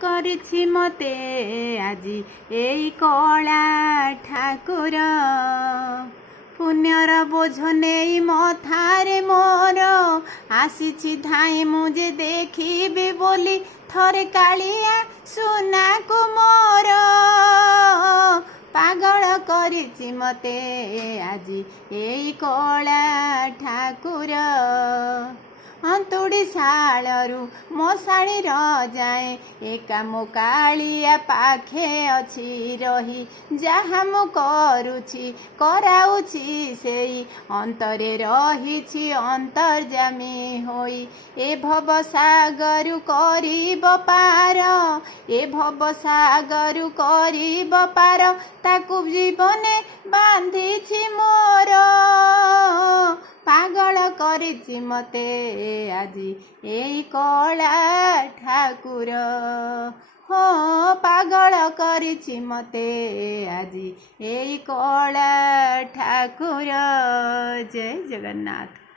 କରିଛି ମତେ ଆଜି ଏଇ କଳା ଠାକୁର। ପୁଣ୍ୟର ବୋଝ ନେଇ ମଥାରେ ମୋର ଆସିଛି ଧାଇଁ ମୁଁ ଯେ ଦେଖିବି ବୋଲି ଥରେ କାଳିଆ ସୁନାକୁ ମୋର। ପାଗଳ କରିଛି ମତେ ଆଜି ଏଇ କଳା ଠାକୁର। ଅନ୍ତୁଡ଼ି ଶାଳରୁ ମଶାଣିର ଯାଏଁ ଏକା ମୋ କାଳିଆ ପାଖେ ଅଛି ରହି। ଯାହା ମୁଁ କରୁଛି କରାଉଛି ସେଇ ଅନ୍ତରେ ରହିଛି ଅନ୍ତର୍ଯାମୀ ହୋଇ। ଏ ଭବ ସାଗରୁ କରିବ ପାର, ଏ ଭବ ସାଗରୁ କରିବ ପାର, ତାକୁ ଜୀବନେ ବାନ୍ଧିଛି ମୋର। ପାଗଳ କରିଛି ମତେ ଆଜି ଏଇ କଳା ଠାକୁର। ହଁ ପାଗଳ କରିଛି ମତେ ଆଜି ଏଇ କଳା ଠାକୁର। ଜୟ ଜଗନ୍ନାଥ।